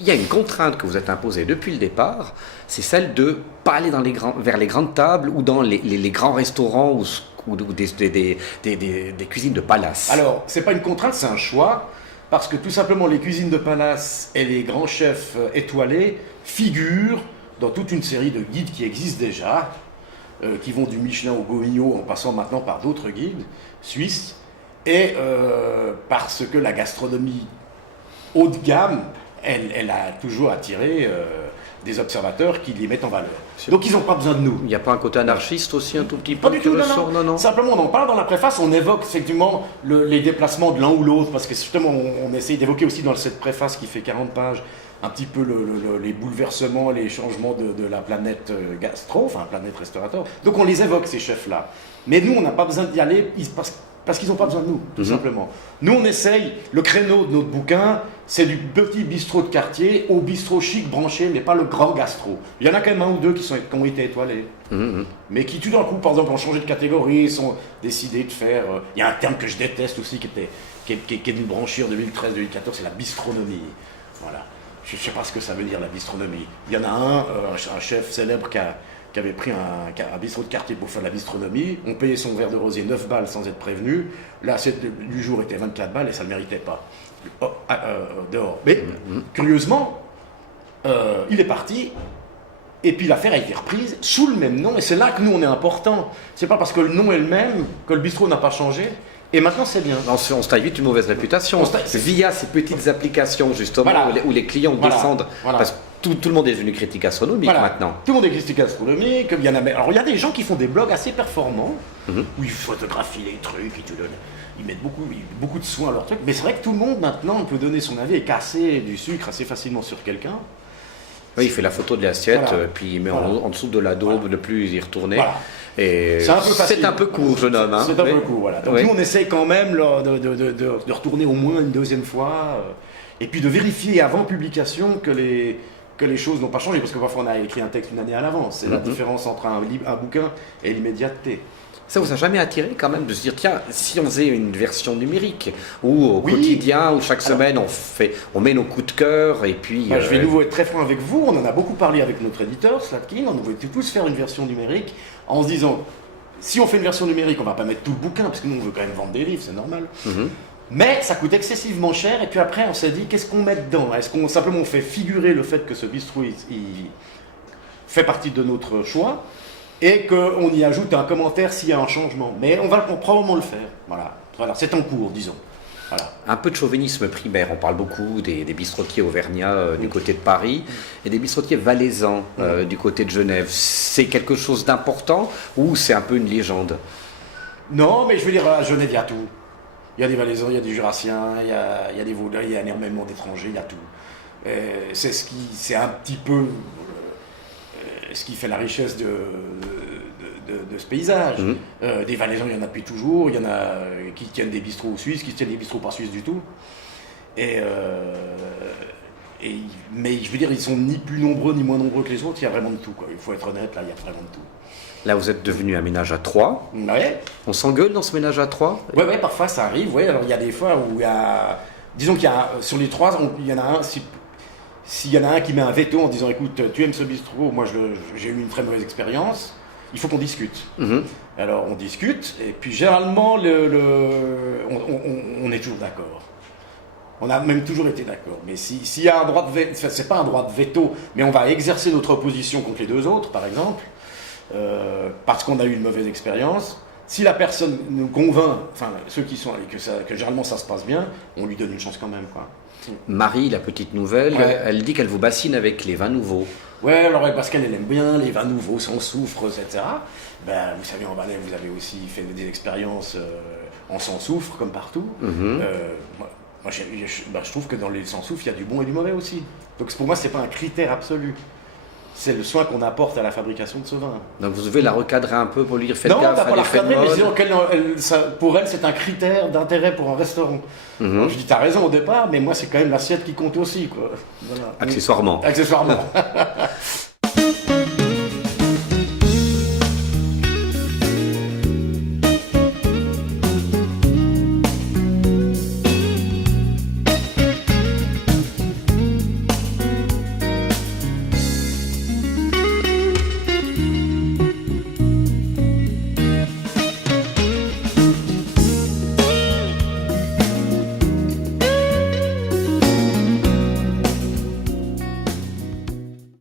Il y a une contrainte que vous êtes imposée depuis le départ, c'est celle de ne pas aller vers les grandes tables ou dans les grands restaurants ou des cuisines de palace. Alors, c'est pas une contrainte, c'est un choix, parce que tout simplement les cuisines de palace et les grands chefs étoilés figurent dans toute une série de guides qui existent déjà, qui vont du Michelin au Gourmillot en passant maintenant par d'autres guides suisses, et parce que la gastronomie haut de gamme, elle a toujours attiré des observateurs qui les mettent en valeur. Donc ils n'ont pas besoin de nous. Il n'y a pas un côté anarchiste aussi un tout petit peu Pas du tout, qui non, ressort, non. Simplement, on en parle dans la préface, on évoque effectivement les déplacements de l'un ou l'autre, parce que justement, on essaye d'évoquer aussi dans cette préface qui fait 40 pages, un petit peu les bouleversements, les changements de la planète gastro, enfin planète restaurateur. Donc on les évoque, ces chefs-là. Mais nous, on n'a pas besoin d'y aller, parce qu'ils n'ont pas besoin de nous, tout simplement. Nous, on essaye, le créneau de notre bouquin, c'est du petit bistrot de quartier au bistrot chic branché, mais pas le grand gastro. Il y en a quand même un ou deux qui ont été étoilés, mais qui tout d'un coup, par exemple, ont changé de catégorie, ils sont décidés de faire... Il y a un terme que je déteste aussi, qui est d'une branchée en 2013-2014, c'est la bistronomie. Voilà. Je ne sais pas ce que ça veut dire, la bistronomie. Il y en a un chef célèbre qui avait pris un bistrot de quartier pour faire la bistronomie. On payait son verre de rosé 9 balles sans être prévenu. Là, du jour était 24 balles et ça ne le méritait pas. Dehors. Mais, curieusement, il est parti. Et puis l'affaire a été reprise sous le même nom. Et c'est là que nous, on est important. C'est pas parce que le nom est le même que le bistrot n'a pas changé. Et maintenant, c'est bien. On se taille vite une mauvaise réputation. Via ces petites applications, justement, voilà. où les clients descendent. Voilà. Parce que tout le monde est devenu critique gastronomique maintenant. Tout le monde est critique gastronomique. Alors, il y a des gens qui font des blogs assez performants, où ils photographient les trucs, ils mettent beaucoup de soin à leur truc. Mais c'est vrai que tout le monde, maintenant, peut donner son avis et casser du sucre assez facilement sur quelqu'un. Oui, il fait la photo de l'assiette, puis il met en dessous de la daube, ne plus y retourner. Voilà. Et c'est un peu court, jeune homme. C'est un peu court, voilà. Donc nous, on essaie quand même de retourner au moins une deuxième fois, et puis de vérifier avant publication que les choses n'ont pas changé, parce que parfois on a écrit un texte une année à l'avance. C'est la différence entre un bouquin et l'immédiateté. Ça vous a jamais attiré quand même de se dire, tiens, si on faisait une version numérique, ou au quotidien, ou chaque semaine on met nos coups de cœur, et puis... Je vais nouveau être très franc avec vous, on en a beaucoup parlé avec notre éditeur, Slatkin, on voulait tous faire une version numérique, en se disant, si on fait une version numérique, on va pas mettre tout le bouquin, parce que nous on veut quand même vendre des livres, c'est normal. Mais ça coûte excessivement cher, et puis après on s'est dit, qu'est-ce qu'on met dedans? Est-ce qu'on simplement fait figurer le fait que ce bistrot il fait partie de notre choix, et qu'on y ajoute un commentaire s'il y a un changement. Mais on va probablement le faire. Voilà, c'est en cours, disons. Voilà. Un peu de chauvinisme primaire. On parle beaucoup des bistrotiers auvergnats du côté de Paris et des bistrotiers valaisans du côté de Genève. C'est quelque chose d'important ou c'est un peu une légende? Non, mais je veux dire, à Genève, il y a tout. Il y a des valaisans, il y a des jurassiens, il y a des vaudois, il y a énormément d'étrangers, il y a tout. C'est un petit peu... ce qui fait la richesse de ce paysage. Des valaisans, il y en a depuis toujours, il y en a qui tiennent des bistrots suisses, qui tiennent des bistrots pas suisses du tout. Mais je veux dire, ils sont ni plus nombreux ni moins nombreux que les autres, il y a vraiment de tout, quoi. Il faut être honnête, là, il y a vraiment de tout. Là, vous êtes devenu un ménage à trois. Ouais. On s'engueule dans ce ménage à trois? Ouais, parfois ça arrive, ouais. Alors il y a des fois où il y a... Disons qu'il y a, sur les trois, il y en a un... S'il y en a un qui met un veto en disant écoute, tu aimes ce bistrot, moi j'ai eu une très mauvaise expérience, il faut qu'on discute. Alors on discute, et puis généralement on est toujours d'accord. On a même toujours été d'accord. Mais s'il y a un droit de veto, c'est pas un droit de veto, mais on va exercer notre opposition contre les deux autres, par exemple, parce qu'on a eu une mauvaise expérience. Si la personne nous convainc, enfin ceux qui sont allés, que généralement ça se passe bien, on lui donne une chance quand même, quoi. Marie, la petite nouvelle, elle dit qu'elle vous bassine avec les vins nouveaux. Ouais, alors parce qu'elle aime bien les vins nouveaux, sans soufre, etc. Ben, vous savez, en Valais, vous avez aussi fait des expériences en sans soufre, comme partout. Moi, je trouve que dans les sans soufre, il y a du bon et du mauvais aussi. Donc pour moi, c'est pas un critère absolu. c'est le soin qu'on apporte à la fabrication de ce vin. Donc vous devez la recadrer un peu pour lui dire faites Non, gaffe t'as à pas la l'effet de recadrer, mais mode. disons pour elle, c'est un critère d'intérêt pour un restaurant. Mhm. Je dis, t'as raison au départ, mais moi, c'est quand même l'assiette qui compte aussi, quoi. Voilà. Accessoirement. Accessoirement.